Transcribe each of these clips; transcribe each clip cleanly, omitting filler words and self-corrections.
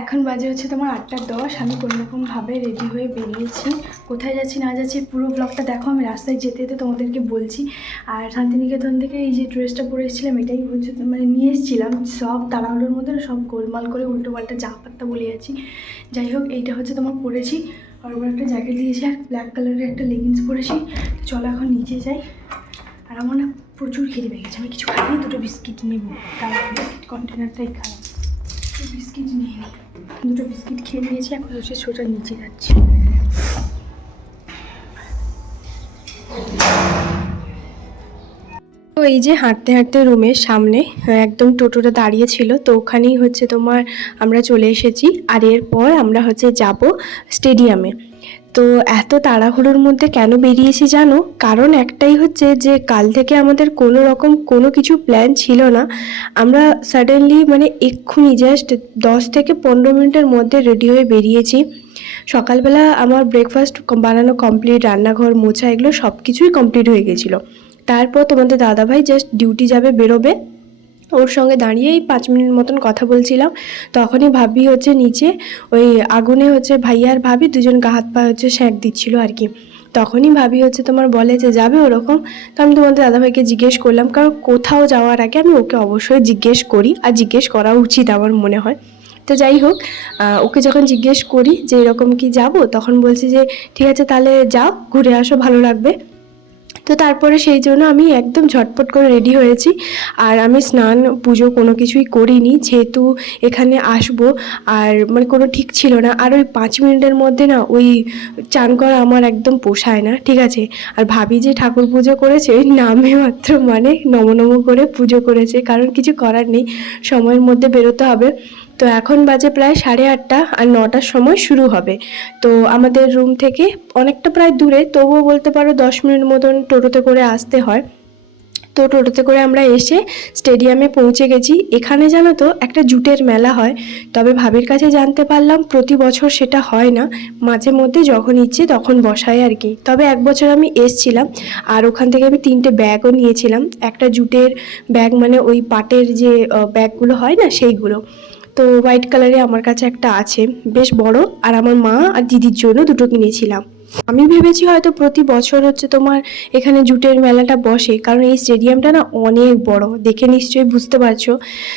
এখন বাজে হচ্ছে তোমার 8:10। আমি কোনোরকমভাবে রেডি হয়ে বেরিয়েছি। কোথায় যাচ্ছি না যাচ্ছি পুরো ব্লগটা দেখো। আমি রাস্তায় যেতে যেতে তোমাদেরকে বলছি। আর শান্তিনিকেতন থেকে এই যে ড্রেসটা পরে এসেছিলাম, এটাই হচ্ছে মানে নিয়ে এসেছিলাম। সব তাড়াহুড়োর মধ্যে সব গোলমাল করে উল্টো পাল্টা যা পাত্তা বলে যাচ্ছি। যাই হোক, এইটা হচ্ছে তোমার পরেছি। আর ওর একটা জ্যাকেট দিয়েছি আর ব্ল্যাক কালারের একটা লেগিংস পরেছি। চলো এখন নিচে যাই। আর আমার না প্রচুর খিদে পেয়ে গেছে। আমি কিছু খাইনি, দুটো বিস্কিট নেবো। তার বিস্কিট কন্টেনারটাই খাই। বিস্কিট নিয়ে নিই। দুটো বিস্কিট খেয়ে নিয়েছি, এখন হচ্ছে সোজা নিচে যাচ্ছি। তো এই যে হাঁটতে হাঁটতে রুমের সামনে একদম টোটোটা দাঁড়িয়ে ছিল, তো ওখানেই হচ্ছে তোমার আমরা চলে এসেছি। আর এরপর আমরা হচ্ছে যাব স্টেডিয়ামে। তো এত তাড়াহুড়োর মধ্যে কেন বেরিয়েছি জানো? কারণ একটাই হচ্ছে যে কাল থেকে আমাদের কোনো রকম কোনো কিছু প্ল্যান ছিল না। আমরা সাডেনলি মানে এক্ষুনি জাস্ট 10 থেকে 15 মিনিটের মধ্যে রেডি হয়ে বেরিয়েছি। সকালবেলা আমার ব্রেকফাস্ট বানানো কমপ্লিট, রান্নাঘর মোছা এগুলো সব কিছুই কমপ্লিট হয়ে গেছিলো। তারপর তোমাদের দাদাভাই জাস্ট ডিউটি যাবে, বেরোবে। ওর সঙ্গে দাঁড়িয়েই 5 মিনিট মতন কথা বলছিলাম। তখনই ভাবি হচ্ছে নিচে ওই আগুনে হচ্ছে ভাইয়া আর ভাবি দুজন গা হাত পা হচ্ছে সেঁক দিচ্ছিল আর কি। তখনই ভাবি হচ্ছে তোমার বলে যে যাবে ওরকম। তো আমি তোমাদের দাদাভাইকে জিজ্ঞেস করলাম, কারণ কোথাও যাওয়ার আগে আমি ওকে অবশ্যই জিজ্ঞেস করি, আর জিজ্ঞেস করা উচিত আমার মনে হয়। তো যাই হোক, ওকে যখন জিজ্ঞেস করি যে এরকম কি যাব, তখন বলছি যে ঠিক আছে তাহলে যাও, ঘুরে আসো, ভালো লাগবে। তো তারপরে সেই জন্য আমি একদম ঝটপট করে রেডি হয়েছি। আর আমি স্নান পুজো কোনো কিছুই করিনি, যেহেতু এখানে আসবো। আর মানে কোনো ঠিক ছিল না। আর ওই 5 মিনিটের মধ্যে না ওই চান করা আমার একদম পোষায় না, ঠিক আছে। আর ভাবি যে ঠাকুর পুজো করেছে ওই নামে মাত্র, মানে নম করে পুজো করেছে, কারণ কিছু করার নেই, সময়ের মধ্যে বেরোতে হবে। তো এখন বাজে প্রায় 8:30, আর 9টার সময় শুরু হবে। তো আমাদের রুম থেকে অনেকটা প্রায় দূরে, তবুও বলতে পারো 10 মিনিট মতন টোটোতে করে আসতে হয়। তো টোটোতে করে আমরা এসে স্টেডিয়ামে পৌঁছে গেছি। এখানে জানো তো একটা জুটের মেলা হয়, তবে ভাবির কাছে জানতে পারলাম প্রতি বছর সেটা হয় না, মাঝে মধ্যে যখন ইচ্ছে তখন বসায় আর কি। তবে এক বছর আমি এসছিলাম, আর ওখান থেকে আমি 3টে ব্যাগও নিয়েছিলাম। একটা জুটের ব্যাগ, মানে ওই পাটের যে ব্যাগগুলো হয় না সেইগুলো। তো হোয়াইট কালারে আমার কাছে একটা আছে, বেশ বড়। আর আমার মা আর দিদির জন্য দুটো কিনেছিলাম। আমি ভেবেছি হয়তো প্রতি বছর হচ্ছে তোমার এখানে জুটের মেলাটা বসে, কারণ এই স্টেডিয়ামটা না অনেক বড়, দেখে নিশ্চয়ই বুঝতে পারছো।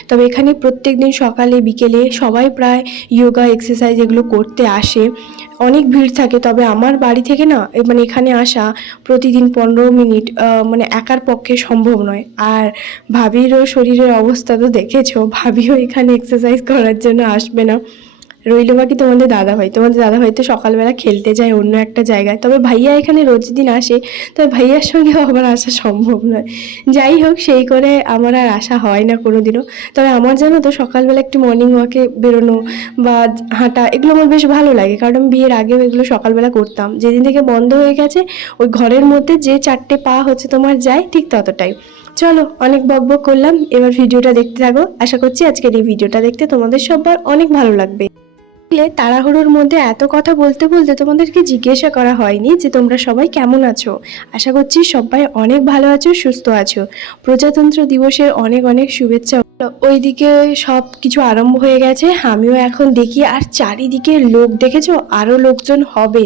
তবে এখানে প্রত্যেক দিন সকালে বিকেলে সবাই প্রায় যোগা এক্সারসাইজ এগুলো করতে আসে, অনেক ভিড় থাকে। তবে আমার বাড়ি থেকে না মানে এখানে আসা প্রতিদিন 15 মিনিট মানে একার পক্ষে সম্ভব নয়। আর ভাবিরও শরীরের অবস্থা তো দেখেছো, ভাবিও এখানে এক্সারসাইজ করার জন্য আসবে না। রইল বাকি তোমাদের দাদাভাই তো সকালবেলা খেলতে যায় অন্য একটা জায়গায়। তবে ভাইয়া এখানে রোজ দিন আসে, তবে ভাইয়ার সঙ্গেও আবার আসা সম্ভব নয়। যাই হোক, সেই করে আমার আর আসা হয় না কোনোদিনও। তবে আমার জানো তো সকালবেলা একটু মর্নিং ওয়াকে বেরোনো বা হাঁটা এগুলো আমার বেশ ভালো লাগে, কারণ আমি বিয়ের আগেও এগুলো সকালবেলা করতাম। যেদিন থেকে বন্ধ হয়ে গেছে, ওই ঘরের মধ্যে যে 4টে পা হচ্ছে তোমার যায়, ঠিক ততটাই। চলো, অনেক বকবক করলাম, এবার ভিডিওটা দেখতে থাকো। আশা করছি আজকের এই ভিডিওটা দেখতে তোমাদের সবার অনেক ভালো লাগবে। তাড়াহুড়োর মধ্যে এত কথা বলতে বলতে তোমাদেরকে জিজ্ঞাসা করা হয়নি যে তোমরা সবাই কেমন আছো। আশা করছি সবাই অনেক ভালো আছো, সুস্থ আছো। প্রজাতন্ত্র দিবসের অনেক অনেক শুভেচ্ছা। ওইদিকে সব কিছু আরম্ভ হয়ে গেছে, আমিও এখন দেখি। আর চারিদিকে লোক দেখেছো, আরও লোকজন হবে।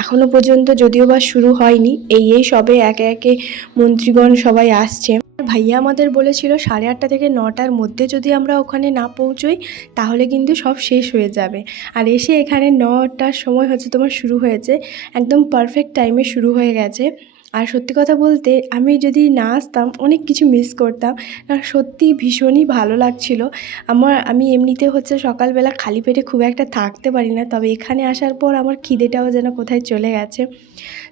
এখনো পর্যন্ত যদিও বা শুরু হয়নি, এই সবে একে একে মন্ত্রীগণ সবাই আসছে। ভাইয়া আমাদের বলেছিল 8:30 থেকে 9টার মধ্যে যদি আমরা ওখানে না পৌঁছোই তাহলে কিন্তু সব শেষ হয়ে যাবে। আর এসে এখানে 9টার সময় হচ্ছে তোমার শুরু হয়েছে, একদম পারফেক্ট টাইমে শুরু হয়ে গেছে। আর সত্যি কথা বলতে আমি যদি না আসতাম অনেক কিছু মিস করতাম। আর সত্যি ভীষণই ভালো লাগছিল আমি এমনিতে হচ্ছে সকালবেলা খালি পেটে খুব একটা থাকতে পারি না, তবে এখানে আসার পর আমার খিদেটাও যেন কোথায় চলে গেছে।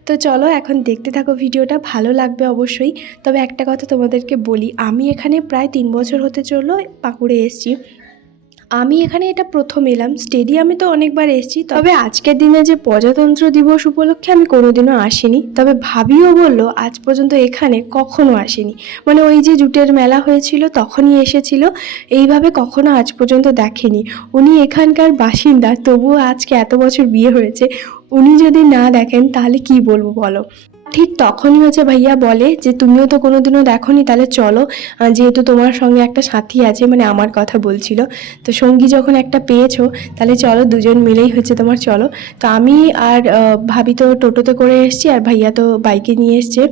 তো চলো এখন দেখতে থাকো ভিডিওটা, ভালো লাগবে অবশ্যই। তবে একটা কথা তোমাদেরকে বলি, আমি এখানে প্রায় 3 বছর হতে চললো পাকুড়ে এসেছি। আমি এখানে এটা প্রথম এলাম। স্টেডিয়ামে তো অনেকবার এসেছি, তবে আজকের দিনে যে প্রজাতন্ত্র দিবস উপলক্ষে আমি কোনোদিনও আসিনি। তবে ভাবিও বললো আজ পর্যন্ত এখানে কখনো আসেনি, মানে ওই যে জুটের মেলা হয়েছিল তখনই এসেছিল, এইভাবে কখনো আজ পর্যন্ত দেখেনি। উনি এখানকার বাসিন্দা, তবুও আজকে এত বছর বিয়ে হয়েছে, উনি যদি না দেখেন তাহলে কি বলবো বলো। ঠিক তখনই হচ্ছে ভাইয়া বলে যে তুমিও তো কোনোদিনও দেখোনি, তাহলে চলো, যেহেতু তোমার সঙ্গে একটা সাথী আছে, মানে আমার কথা বলছিল, তো সঙ্গী যখন একটা পেয়েছো তাহলে চলো দুজন মিলেই হচ্ছে তোমার চলো। তো আমি আর ভাবি তো টোটোতে করে এসেছি, আর ভাইয়া তো বাইকে নিয়ে এসছে।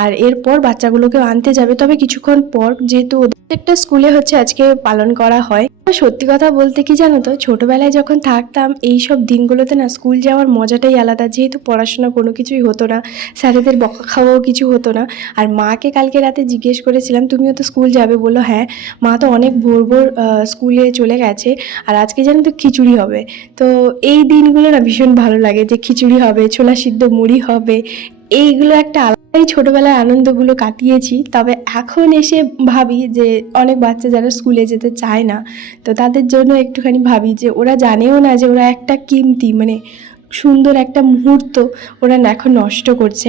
আর এরপর বাচ্চাগুলোকেও আনতে যাবে, তবে কিছুক্ষণ পর, যেহেতু ওদের একটা স্কুলে হচ্ছে আজকে পালন করা হয়। সত্যি কথা বলতে কি জানো তো, ছোটবেলায় যখন থাকতাম এই সব দিনগুলোতে না স্কুল যাওয়ার মজাটাই আলাদা, যেহেতু পড়াশোনা কোনো কিছুই হতো না, স্যারেদের বকা খাওয়াও কিছু হতো না। আর মাকে কালকে রাতে জিজ্ঞেস করেছিলাম তুমিও তো স্কুল যাবে, বললো হ্যাঁ, মা তো অনেক ভোর ভোর স্কুলে চলে গেছে, আর আজকে জানো তো খিচুড়ি হবে। তো এই দিনগুলো না ভীষণ ভালো লাগে, যে খিচুড়ি হবে, ছোলা সিদ্ধ মুড়ি হবে, এইগুলো একটা আলাদাই ছোটবেলায় আনন্দগুলো কাটিয়েছি। তবে এখন এসে ভাবি যে অনেক বাচ্চা যারা স্কুলে যেতে চায় না, তো তাদের জন্য একটুখানি ভাবি যে ওরা জানেও না যে ওরা একটা কিমতি, মানে সুন্দর একটা মুহূর্ত ওরা এখন নষ্ট করছে।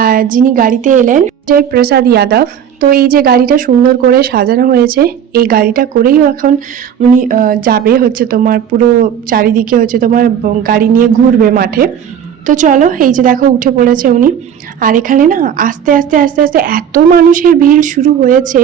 আর যিনি গাড়িতে এলেন, জয় প্রসাদ যাদব, তো এই যে গাড়িটা সুন্দর করে সাজানো হয়েছে, এই গাড়িটা করেই এখন উনি যাবে হচ্ছে তোমার পুরো চারিদিকে হচ্ছে তোমার গাড়ি নিয়ে ঘুরবে মাঠে। তো চলো, এই যে দেখো উঠে পড়েছে উনি। আর এখানে না আস্তে আস্তে আস্তে আস্তে এত মানুষের ভিড় শুরু হয়েছে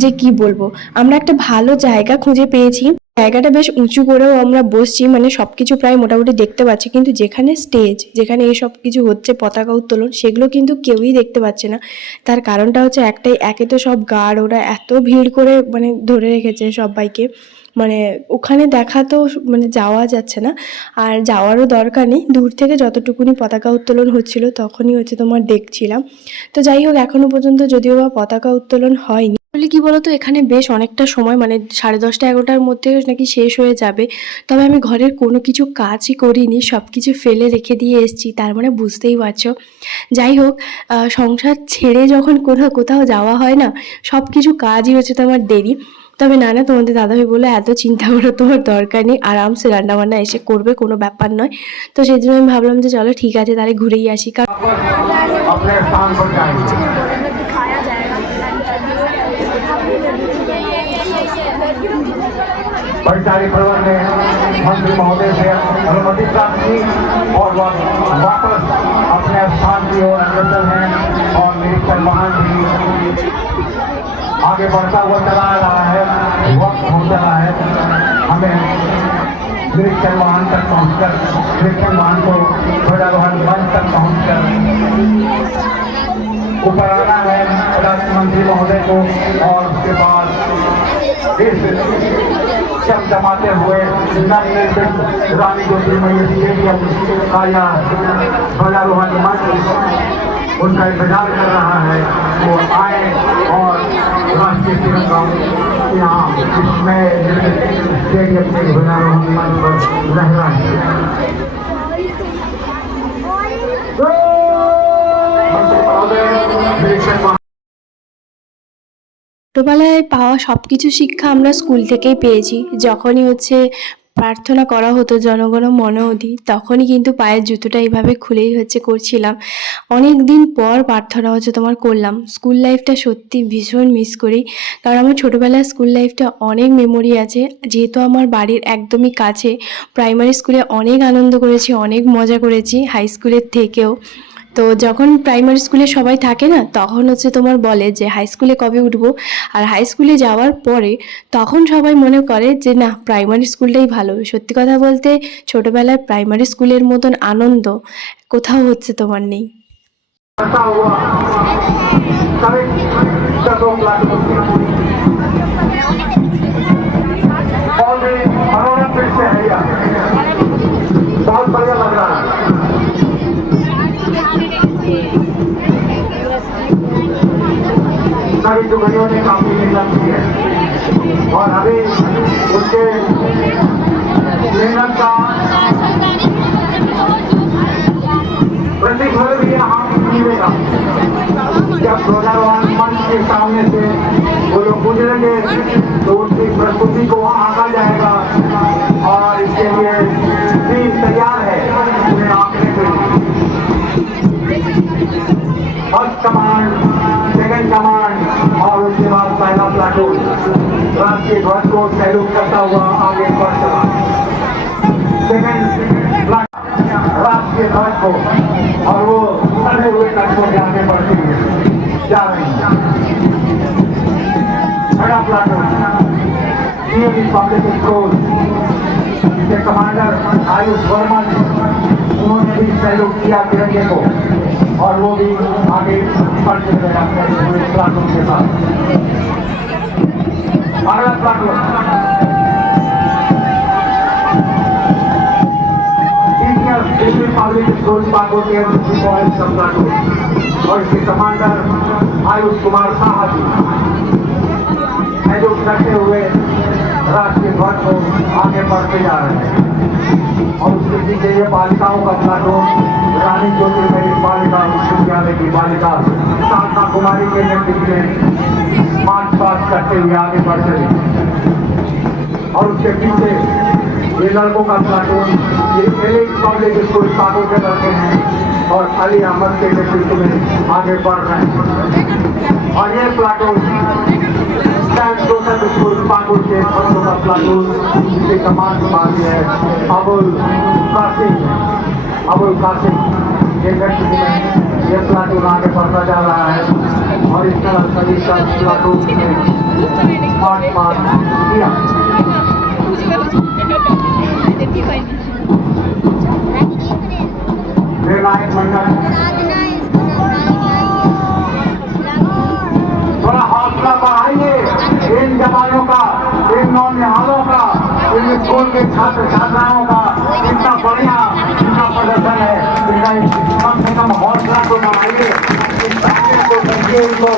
যে কি বলবো। আমরা একটা ভালো জায়গা খুঁজে পেয়েছি, জায়গাটা বেশ উঁচু করেও আমরা বসছি, মানে সবকিছু প্রায় মোটামুটি দেখতে পাচ্ছি, কিন্তু যেখানে স্টেজ, যেখানে এই সব কিছু হচ্ছে পতাকা উত্তোলন, সেগুলো কিন্তু কেউই দেখতে পাচ্ছে না। তার কারণটা হচ্ছে একটাই, একে তো সব গার্ড ওরা এত ভিড় করে মানে ধরে রেখেছে সবাইকে, মানে ওখানে দেখা তো মানে যাওয়া যাচ্ছে না, আর যাওয়ারও দরকার নেই। দূর থেকে যতটুকুনি পতাকা উত্তোলন হচ্ছিল তখনই হচ্ছে তোমার দেখছিলাম। তো যাই হোক, এখনো পর্যন্ত যদিও বা পতাকা উত্তোলন হয়নি। আসলে কি বলতো, এখানে বেশ অনেকটা সময়, মানে 10:30 11টার মধ্যে নাকি শেষ হয়ে যাবে। তবে আমি ঘরের কোনো কিছু কাজই করিনি, সব কিছু ফেলে রেখে দিয়ে এসেছি, তার মানে বুঝতেই পারছো। যাই হোক, সংসার ছেড়ে যখন কোথাও যাওয়া হয় না, সব কিছু কাজই হচ্ছে তোমার দেরি। তবে না না, তোমাদের দাদাভাই বলে এত চিন্তা করার তোমার দরকার নেই, আরামসে রান্নাবান্না এসে করবে, কোনো ব্যাপার নয়। তো সেই জন্য আমি ভাবলাম যে চলো ঠিক আছে, তাহলে ঘুরেই আসি। কারণ परिचारी परिवहन ने मंत्री महोदय से अनुमति प्राप्त की और वह वापस अपने स्थान की ओर अग्रसर हैं और निरीक्षण वाहन भी आगे बढ़ता हुआ चला आ रहा है। वक्त हो चला है, हमें निरीक्षण वाहन तक पहुंचकर निरीक्षण वाहन को ध्वजारोहण मंच तक पहुंचकर ऊपर आना है राज्य मंत्री महोदय को, और उसके बाद इस चमचमाते हुए नवनिर्मित रानी ज्योतिर्मयी स्टेडियम का यह ध्वजारोहण मंच उनका इंतजार कर रहा है। वो आए और राष्ट्रीय तिरंगा यहाँ इसमें स्टेडियम के ध्वजारोहण मंच पर लहराए। ছোটবেলায় পাওয়া সব কিছু শিক্ষা আমরা স্কুল থেকেই পেয়েছি। যখনই হচ্ছে প্রার্থনা করা হতো জনগণ মন অধি, তখনই কিন্তু পায়ের জুতোটা এইভাবে খুলেই হচ্ছে করছিলাম। অনেক দিন পর প্রার্থনা হচ্ছে তোমার করলাম। স্কুল লাইফটা সত্যি ভীষণ মিস করি, কারণ আমার ছোটোবেলার স্কুল লাইফটা অনেক মেমোরি আছে। যেহেতু আমার বাড়ির একদমই কাছে, প্রাইমারি স্কুলে অনেক আনন্দ করেছি, অনেক মজা করেছি হাই স্কুলের থেকেও। তো যখন প্রাইমারি স্কুলে সবাই থাকে না, তখন হচ্ছে তোমার বলে যে হাই স্কুলে কবে উঠবো। আর হাই স্কুলে যাওয়ার পরে তখন সবাই মনে করে যে না, প্রাইমারি স্কুলটাই ভালো। সত্যি কথা বলতে ছোটবেলার প্রাইমারি স্কুলের মতন আনন্দ কোথাও হচ্ছে তোমার নেই। बहुत बढ़िया लग रहा है। सारी टुकड़ियों ने काफी मेहनत की है और अभी उनके मेहनत का प्रतिफल भी यहाँ मिलेगा। जब ध्वजारोहण मंच के सामने से वो लोग गुजरेंगे तो उनकी प्रस्तुति को वहाँ आंका जाएगा और इसके लिए टीम तैयार है उन्हें आंकने के लिए। फर्स्ट कमांड, सेकंड कमांड और उसके बाद पहला प्लाटून राष्ट्रीय ध्वज को सैल्यूट करता हुआ आगे बढ़ चला। सेकंड राष्ट्रीय ध्वज को, और वो बढ़े हुए कदमों से आगे बढ़ती हुई जा रही है। बड़ा प्लाटून सीएमई पब्लिक स्कूल के कमांडर आयुष वर्मा जी, उन्होंने भी सहयोग किया तिरंगे को और वो भी आगे बढ़ते गए अपने प्लाटून के साथ। अगला प्लाटून पब्लिक स्कूल पाकुड़ के कॉलेज का प्लाटून और इसके कमांडर आयुष कुमार साहा जी सहयोग करते हुए राष्ट्रीय ध्वज को आगे बढ़ते जा रहे हैं। और उसके पीछे ये बालिकाओं का प्लाटून रानी ज्योतिर्मयी बालिका विश्वविद्यालय की बालिका साधना कुमारी के नेतृत्व में मार्च पास्ट करते हुए आगे बढ़ते हैं। और उसके पीछे ये लड़कों का प्लाटून ये एलिट पब्लिक स्कूल पाकुड़ के लड़के हैं और अली अहमद के नेतृत्व में आगे बढ़ रहे हैं। और ये प्लाटून स्कूल पाकुड़ के बच्चों का प्लाटून जिसके कमान संभाली है अबुल कासिम के नेतृत्व में ये प्लाटून आगे बढ़ता जा रहा है। और इस तरह सभी का प्लाटून ने मार्च पास्ट किया। निर्णायक मंडल थोड़ा हौसला बढ़ाइए इन जवानों का, इन नौनिहालों का, इन स्कूल के छात्र छात्राओं का इतना बढ़िया इनका प्रदर्शन है। कम से कम हौसला तो बढ़ाइए, इस तालियां को देखिए, इनको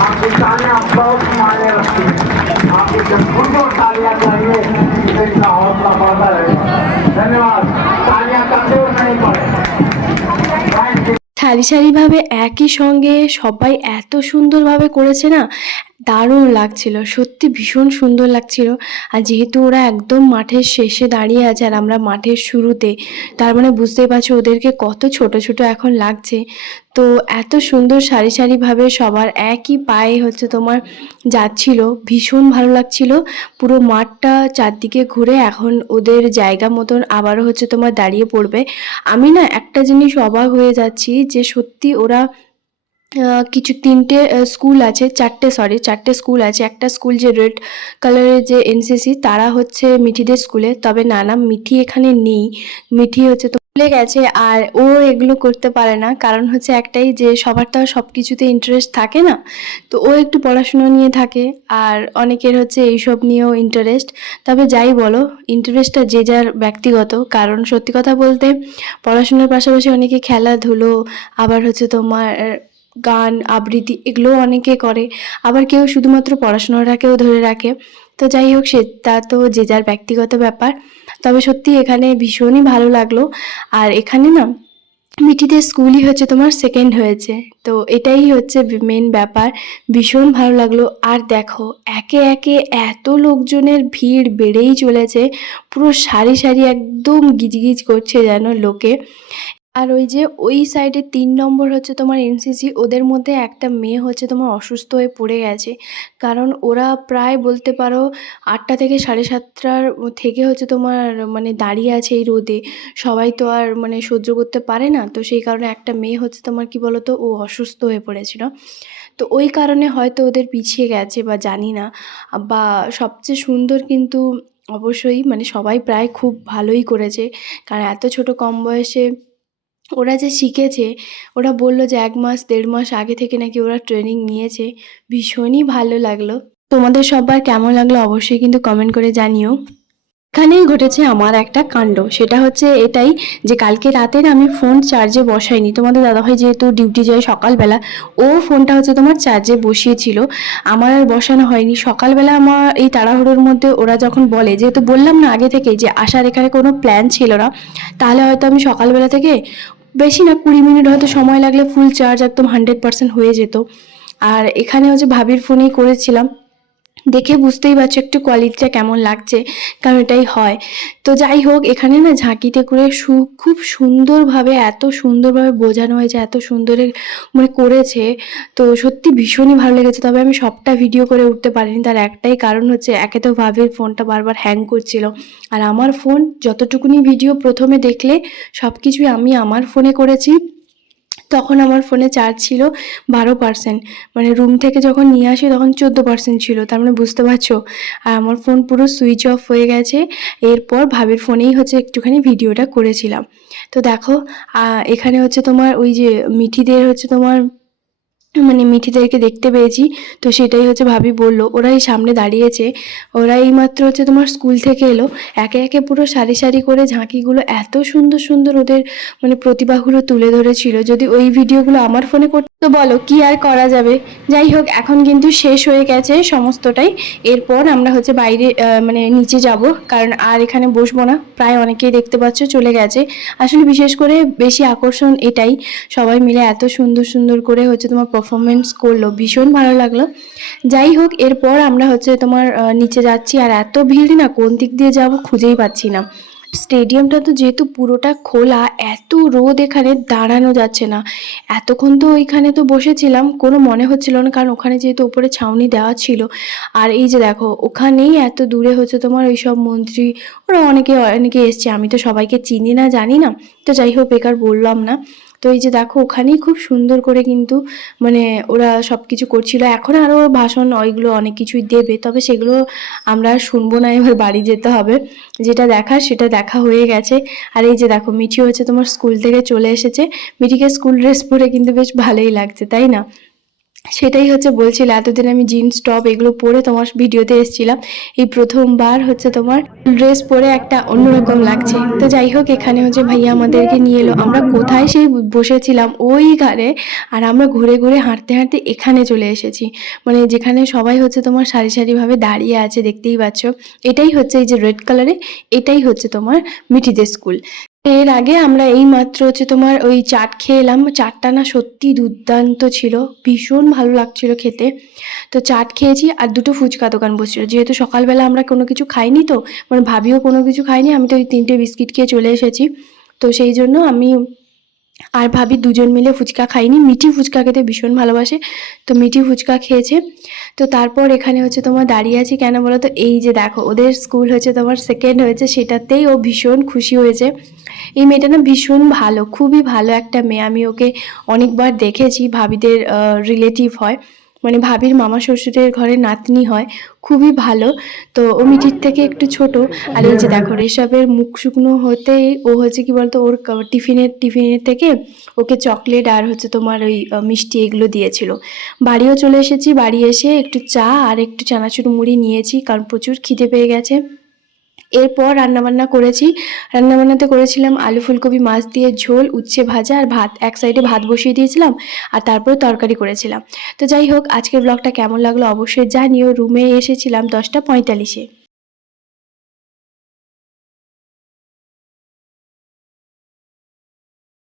आपकी तालियां बहुत मायने रखती है। आपकी जोरदार तालियां चाहिए, इससे इनका हौसला बढ़ता रहेगा। धन्यवाद। तालियां करते हुए नहीं पड़े। সারি সারিভাবে একই সঙ্গে সবাই এত সুন্দরভাবে করেছে না, দারুণ লাগছিল, সত্যি ভীষণ সুন্দর লাগছিল। আর যেহেতু ওরা একদম মাঠের শেষে দাঁড়িয়ে আছে আর আমরা মাঠের শুরুতে, তার মানে বুঝতেই পারছো ওদেরকে কত ছোট ছোট এখন লাগছে। তো এত সুন্দর সারি সারিভাবে সবার একই পায়ে হচ্ছে তোমার যাচ্ছিল, ভীষণ ভালো লাগছিল। পুরো মাঠটা চারদিকে ঘুরে এখন ওদের জায়গা মতন আবারও হচ্ছে তোমার দাঁড়িয়ে পড়বে। আমি না একটা জিনিস অবাক হয়ে যাচ্ছি যে সত্যি ওরা কিছু তিনটে স্কুল আছে, চারটে স্কুল আছে। একটা স্কুল যে রেড কালারের যে এনসিসি, তারা হচ্ছে মিঠিদের স্কুলে, তবে না মিঠি এখানে নেই, মিঠি হচ্ছে তো ভুলে গেছে। আর ও এগুলো করতে পারে না, কারণ হচ্ছে একটাই যে সবার তো আর সব কিছুতে ইন্টারেস্ট থাকে না। তো ও একটু পড়াশুনো নিয়ে থাকে আর অনেকের হচ্ছে এইসব নিয়েও ইন্টারেস্ট। তবে যাই বলো, ইন্টারেস্টটা যে যার ব্যক্তিগত, কারণ সত্যি কথা বলতে পড়াশোনার পাশাপাশি অনেকে খেলাধুলো, আবার হচ্ছে তোমার গান আবৃত্তি এগুলোও অনেকে করে, আবার কেউ শুধুমাত্র পড়াশোনাটাকেও ধরে রাখে। তো যাই হোক, সেটা তো যে যার ব্যক্তিগত ব্যাপার। তবে সত্যি এখানে ভীষণই ভালো লাগলো। আর এখানে না মিঠিদের স্কুলই হচ্ছে তোমার সেকেন্ড হয়েছে, তো এটাই হচ্ছে মেন ব্যাপার। ভীষণ ভালো লাগলো। আর দেখো একে একে এত লোকজনের ভিড় বেড়েই চলেছে, পুরো সারি সারি একদম গিজগিজ করছে যেন লোকে। আর ওই যে ওই সাইডে 3 নম্বর হচ্ছে তোমার এনসিসি, ওদের মধ্যে একটা মেয়ে হচ্ছে তোমার অসুস্থ হয়ে পড়ে গেছে। কারণ ওরা প্রায় বলতে পারো 8টা থেকে 7:30টার থেকে হচ্ছে তোমার মানে দাঁড়িয়ে আছে এই রোদে। সবাই তো আর মানে সহ্য করতে পারে না, তো সেই কারণে একটা মেয়ে হচ্ছে তোমার কি বলো তো, ও অসুস্থ হয়ে পড়েছিল। তো ওই কারণে হয়তো ওদের পিছিয়ে গেছে বা জানি না। বা সবচেয়ে সুন্দর কিন্তু অবশ্যই মানে সবাই প্রায় খুব ভালোই করেছে, কারণ এত ছোট কম বয়সে ওরা যে শিখেছে। ওরা বলল যে 1 মাস 1.5 মাস আগে থেকে নাকি ওরা ট্রেনিং নিয়েছে। ভীষণই ভালো লাগলো। তোমাদের সবার কেমন লাগলো অবশ্যই কিন্তু কমেন্ট করে জানিও। এখানেই ঘটেছে আমার একটা কাণ্ড, সেটা হচ্ছে এটাই যে কালকে রাতে না আমি ফোন চার্জে বসাইনি। তোমাদের দাদাভাই যেহেতু ডিউটি যায় সকালবেলা, ও ফোনটা হচ্ছে তোমার চার্জে বসিয়েছিল, আমার আর বসানো হয়নি। সকালবেলা আমার এই তাড়াহুড়োর মধ্যে ওরা যখন বলে, যেহেতু বললাম না আগে থেকে যে আসার এখানে কোনো প্ল্যান ছিল না, তাহলে হয়তো আমি সকালবেলা থেকে বেশি না 20 মিনিট হয়তো সময় লাগলে ফুল চার্জ একদম 100% হয়ে যেত। আর এখানে হচ্ছে ভাবির ফোনেই করেছিলাম, দেখে বুঝতেই পারছো একটু কোয়ালিটিটা কেমন লাগছে, কারণ এটাই হয়। তো যাই হোক, এখানে না ঝাঁকিতে করে খুব সুন্দরভাবে এত সুন্দরভাবে বোঝানো হয়েছে, এত সুন্দরের মানে করেছে। তো সত্যি ভীষণই ভালো লেগেছে। তবে আমি সবটা ভিডিও করে উঠতে পারিনি, তার একটাই কারণ হচ্ছে একে তো ভাবির ফোনটা বারবার হ্যাং করছিল, আর আমার ফোন যতটুকুনি ভিডিও প্রথমে দেখলে সব কিছুই আমি আমার ফোনে করেছি। তখন আমার ফোনে চার্জ ছিল 12%, মানে রুম থেকে যখন নিয়ে আসি তখন 14% ছিল, তার মানে বুঝতে পারছো। আর আমার ফোন পুরো সুইচ অফ হয়ে গেছে। এরপর ভাবির ফোনেই হচ্ছে একটুখানি ভিডিওটা করেছিলাম। তো দেখো এখানে হচ্ছে তোমার ওই যে মিঠিদের হচ্ছে তোমার মানে মিঠিদেরকে দেখতে পেয়েছি। তো সেটাই হচ্ছে ভাবি বলল, ওরাই সামনে দাঁড়িয়েছে, ওরা এইমাত্র হচ্ছে তোমার স্কুল থেকে এলো। একে একে পুরো সারি সারি করে ঝাঁকিগুলো এত সুন্দর সুন্দর ওদের মানে প্রতিভাগুলো তুলে ধরেছিল। যদি ওই ভিডিওগুলো আমার ফোনে করতে, তো বলো কি আর করা যাবে। যাই হোক, এখন কিন্তু শেষ হয়ে গেছে সমস্তটাই। এরপর আমরা হচ্ছে বাইরে মানে নিচে যাব, কারণ আর এখানে বসবো না, প্রায় অনেকেই দেখতে পাচ্ছ চলে গেছে। আসলে বিশেষ করে বেশি আকর্ষণ এটাই, সবাই মিলে এত সুন্দর সুন্দর করে হচ্ছে তোমার পারফরমেন্স করলো, ভীষণ ভালো লাগলো। যাই হোক, এরপর আমরা হচ্ছে তোমার নিচে যাচ্ছি, আর এত ভিড় না, কোন দিক দিয়ে যাব খুঁজেই পাচ্ছি না। স্টেডিয়ামটা তো যেহেতু পুরোটা খোলা, এত রোদ এখানে দাঁড়ানো যাচ্ছে না। এতক্ষণ তো ওইখানে তো বসেছিলাম, কোনো মনে হচ্ছিল না, কারণ ওখানে যেহেতু ওপরে ছাউনি দেওয়া ছিল। আর এই যে দেখো ওখানেই এত দূরে হচ্ছে তোমার ওই সব মন্ত্রী, ওরা অনেকে অনেকে এসছে, আমি তো সবাইকে চিনি না জানি না, তো যাই হোক বেকার বললাম না। তো এই যে দেখো ওখানেই খুব সুন্দর করে কিন্তু মানে ওরা সব কিছু করছিল। এখন আরও ভাষণ ওইগুলো অনেক কিছুই দেবে, তবে সেগুলো আমরা আর শুনবো না, এবার বাড়ি যেতে হবে। যেটা দেখার সেটা দেখা হয়ে গেছে। আর এই যে দেখো মিঠি হচ্ছে তোমার স্কুল থেকে চলে এসেছে। মিঠিকে স্কুল ড্রেস পরে কিন্তু বেশ ভালোই লাগছে, তাই না? সেটাই হচ্ছে বলছিল, এতদিন আমি জিন্স টপ এগুলো পরে তোমার ভিডিওতে এসেছিলাম, এই প্রথমবার হচ্ছে তোমার ড্রেস পরে একটা অন্যরকম লাগছে। তো যাই হোক, এখানে হচ্ছে ভাইয়া আমাদেরকে নিয়ে এলো, আমরা কোথায় সেই বসেছিলাম ওই ঘরে, আর আমরা ঘুরে ঘুরে হাঁটতে হাঁটতে এখানে চলে এসেছি, মানে যেখানে সবাই হচ্ছে তোমার সারি সারিভাবে দাঁড়িয়ে আছে, দেখতেই পাচ্ছ। এটাই হচ্ছে এই যে রেড কালারে, এটাই হচ্ছে তোমার মিঠিদের স্কুল। এর আগে আমরা এই মাত্র হচ্ছে তোমার ওই চাট খেয়ে এলাম, চাটটা না সত্যি দুর্দান্ত ছিল, ভীষণ ভালো লাগছিল খেতে। তো চাট খেয়েছি, আর দুটো ফুচকা দোকান বসছিল, যেহেতু সকালবেলা আমরা কোনো কিছু খাইনি, তো মানে ভাবিও কোনো কিছু খাইনি, আমি তো ওই 3টে বিস্কিট খেয়ে চলে এসেছি। তো সেই জন্য আমি আর ভাবি দুজন মিলে ফুচকা খাইনি, মিঠি ফুচকা খেতে ভীষণ ভালোবাসে, তো মিঠি ফুচকা খেয়েছে। তো তারপর এখানে হচ্ছে তোমার দাঁড়িয়ে আছি কেন বলো তো, এই যে দেখো ওদের স্কুল হচ্ছে তোমার সেকেন্ড হয়েছে, সেটাতেই ও ভীষণ খুশি হয়েছে। এই মেয়েটা না ভীষণ ভালো, খুবই ভালো একটা মেয়ে, আমি ওকে অনেকবার দেখেছি, ভাবিদের রিলেটিভ হয়, মানে ভাবির মামা শ্বশুরের ঘরে নাতনি হয়, খুবই ভালো। তো ও মিঠির থেকে একটু ছোট। আর এই যে দেখো রেশবের মুখ শুকনো হতেই ও হচ্ছে কি বলতো, ওর টিফিনের থেকে ওকে চকলেট আর হচ্ছে তোমার ওই মিষ্টি এগুলো দিয়েছিল। বাড়িও চলে এসেছি, বাড়ি এসে একটু চা আর একটু চানাচুর মুড়ি নিয়েছি, কারণ প্রচুর খিদে পেয়ে গেছে। এরপর রান্নাবান্না করেছি, রান্নাবান্নাতে করেছিলাম আলু ফুলকপি মাছ দিয়ে ঝোল, উচ্ছে ভাজা আর ভাত, এক সাইডে ভাত বসিয়ে দিয়েছিলাম, আর তারপরে তরকারি করেছিলাম। তো যাই হোক, আজকের ব্লগটা কেমন লাগলো অবশ্যই জানিও। রুমে এসেছিলাম 10টা 45-এ।